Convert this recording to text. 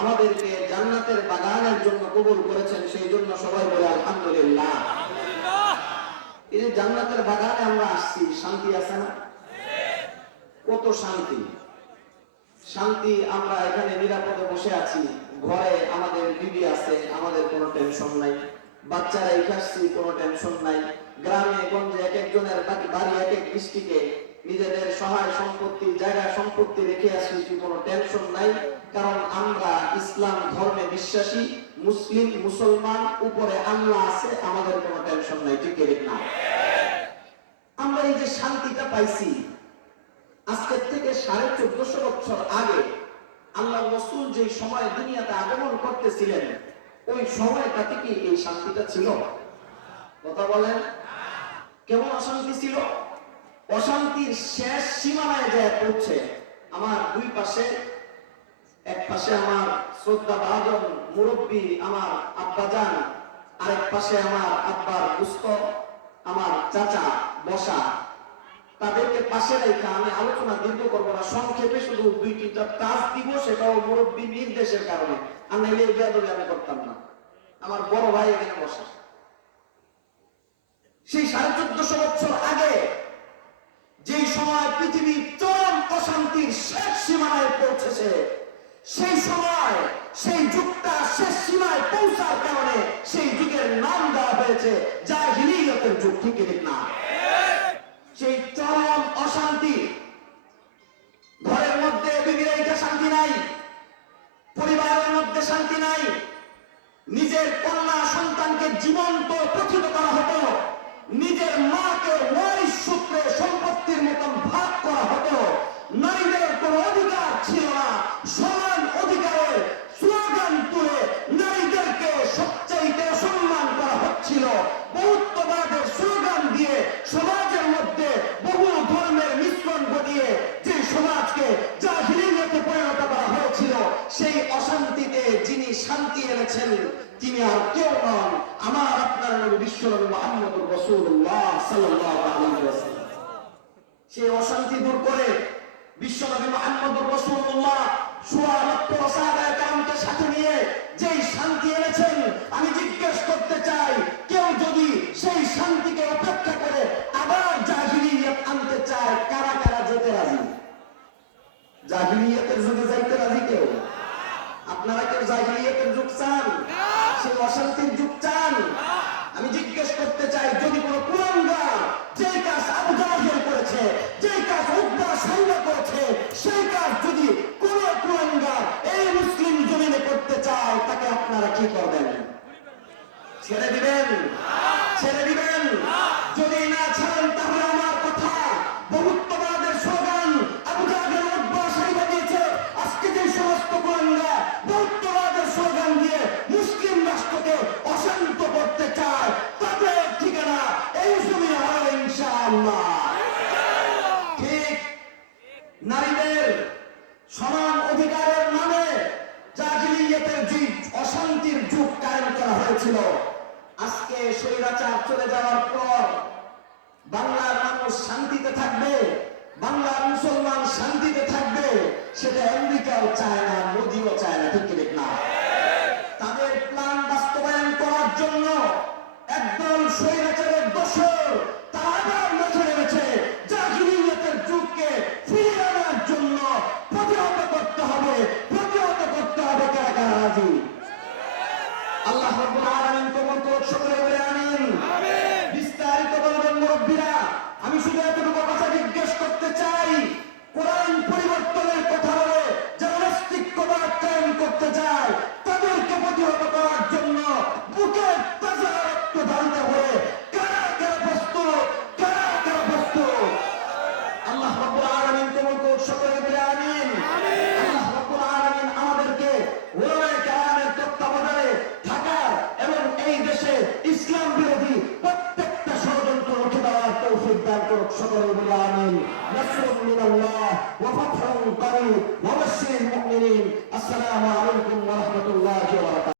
আমাদেরকে জান্নাতের বাগানের জন্য কবুল করেছেন, সেই জন্য সবাই বলে আলহামদুলিল্লাহ। এই যে জান্নাতের বাগানে আমরা আসছি, শান্তি আছে না? কত শান্তি! শান্তি, আমরা এখানে নিরাপদে বসে আছি, ঘরে আমাদের বিবি আছে, আমাদের কোনো টেনশন নাই, বাচ্চারা আসছি, কোনো টেনশন নাই। গ্রামে গঞ্জে এক একজনের বাড়ি এক এক ডিস্ট্রিক্টে নিজেদের সহায় সম্পত্তি, জায়গা সম্পত্তি রেখে আসছি, কোনো টেনশন নাই। কারণ আমরা ইসলাম ধর্মে বিশ্বাসী, মুসলিম মুসলমান, উপরে আল্লাহ আছে, আমাদের কোনো টেনশন নাই। ঠিক না? আমরা এই যে শান্তিটা পাইছি, আজকের থেকে 1450 বছর আগে আল্লাহ রাসূল যে সময় দুনিয়াতে আগমন করতেছিলেন, ওই সময়টাতে কি এই শান্তিটা ছিল? কথা বলেন, কেমন অশান্তি ছিল? অশান্তির শেষ সীমানায় যায় পৌঁছে। আমার দুই পাশে, এক পাশে আমার শ্রদ্ধা ভাজন মুরব্বী আমার আব্বাজান, আরেক পাশে আমার আব্বার দুস্থ আমার চাচা বসা। তাদেরকে পাশে রেখে আমি আলোচনা দীর্ঘ করবো না, সংক্ষেপে শুধু 2-3টা টাচ দিব, সেটাও মুরব্বী নির্দেশের কারণে। আর নাইলে এই বেয়াদবি আমি করতাম না। আমার বড় ভাই এখানে বসা। সেই 1450 বছর আগে যেই সময় পৃথিবী চরম অশান্তির শেষ সীমানায় পৌঁছেছে, সেই সময় সেই যুগটা শেষ সীমায় পৌঁছার কারণে সেই যুগের নাম দেওয়া হয়েছে জাহিলিয়তের যুগ। ঠিক না? সেই চরম অশান্তি, ঘরের মধ্যে বিবিরা শান্তি নাই, পরিবারের মধ্যে শান্তি নাই, নিজের কন্যা সন্তানকে জীবন্ত পতিত করা হতো, নিজের মাকে ওই সূত্রে সম্পত্তির মতন ভাগ করা হতো, নারীদের কোনো অধিকার ছিল না। সমান অধিকারের স্লোগান তুলে নারীদেরকে সবচাইতে সম্মান করা হচ্ছিল। বহুত্ববাদের স্লোগান দিয়ে সমাজের মধ্যে বহু ধর্মের মিশ্রণ ঘটিয়ে যে সমাজকে জাহিলিয়তে পরিণত করা হয়েছিল, সেই অশান্তিতে যিনি শান্তি এনেছেন তিনি আর কেউ নন, আমার আপনার নবী বিশ্বনবী মুহাম্মদুর রাসূলুল্লাহ সাল্লাল্লাহু আলাইহি ওয়াসাল্লাম। সেই অশান্তি দূর করে বিশ্বনবী মুহাম্মদুর রাসূলুল্লাহ সোয়া লক্ষ সাহাবায়ে কেরামকে সাথে নিয়ে যেই শান্তি এনেছেন, আমি জিজ্ঞেস করতে চাই, কেউ যদি সেই শান্তিকে উপেক্ষা করে আবার জাহিলিয়ত আনতে চায়, কারা কারা যেতে রাজি? জাহিলিয়তের যুগে যাইতে রাজি কেউ? আপনারা কেউ জাহিলিয়তের যুগ চান? সেই অশান্তির যুগ চান? আমি জিজ্ঞেস করতে চাই, যদি কোন কুলাঙ্গার যে কাজ আবু জাহেল করেছে, যে কাজ উতবা সাইবা করেছে, সেই কাজ যদি কোন কুলাঙ্গার এই মুসলিম জমিনে করতে চায়, তাকে আপনারা কি করবেন? ছেড়ে দিবেন? ছেড়ে দিবেন? যদি না ছাড়েন, তাহলে আমার কথা, বহুত্ববাদের স্লোগান আবু জাহেল উতবা সাইবা দিয়েছে, আজকে যে সমস্ত কুলাঙ্গার বহুত্ববাদের স্লোগান দিয়ে মুসলিম রাষ্ট্রকে অশান্ত করতে চায়, তাদের ঠিকানা এই জমিনে হবে ইনশাআল্লাহ। ঠিক নারীদের সমান অধিকারের নামে জাহিলিয়তের যুগ, অশান্তির যুগ কায়েম করা হয়েছিল। আজকে স্বৈরাচার চলে যাওয়ার পর বাংলার মানুষ শান্তিতে থাকবে, বাংলার মুসলমান শান্তিতে থাকবে, সেটা আমেরিকাও চায় না, মোদিও চায় না। ঠিক না? তাদের প্ল্যান বাস্তবায়ন করার জন্য একদল স্বৈরাচারের দোসর তারা আবার মাঠে নেমেছে। জাহিলিয়তের যুগকে ফিরিয়ে আনার জন্য প্রতিহত করতে হবে, প্রতিহত করতে হবে। কারা কারা রাজি? আল্লাহ রাব্বুল আলামিন কবুল করুন, সকলে বলে আমিন। বিস্তারিত বলবেন মুরব্বীরা, আমি শুধু এতটুকু কথা জিজ্ঞেস করতে চাই, কোরআন পরিবর্তনের কথা বলে যারা নাস্তিক্যবাদ কায়েম করতে চায়, তাদেরকে প্রতিহত করার জন্য বুকে তাজা রক্ত ঢালতে হবে। কারা কারা প্রস্তুত? কারা কারা প্রস্তুত? আল্লাহ রাব্বুল আলামিন কবুল করুন, সকলে বলে আমিন। আল্লাহ রাব্বুল আলামিন আমাদেরকে উলামায়ে কেরামের তত্ত্বাবধানে থাকার এবং এই দেশে ইসলাম বিরোধী প্রত্যেকটা ষড়যন্ত্র রুখে দেওয়ার তৌফিক দান করুন, সকলে বলে আমিন। নাসরুম মিনাল্লাহ ওয়া ফাতহুন করিব ওয়া বাশশিরিল মুমিনিন। আসসালামু আলাইকুম ওয়া রাহমাতুল্লাহি ওয়া বারাকাতুহু।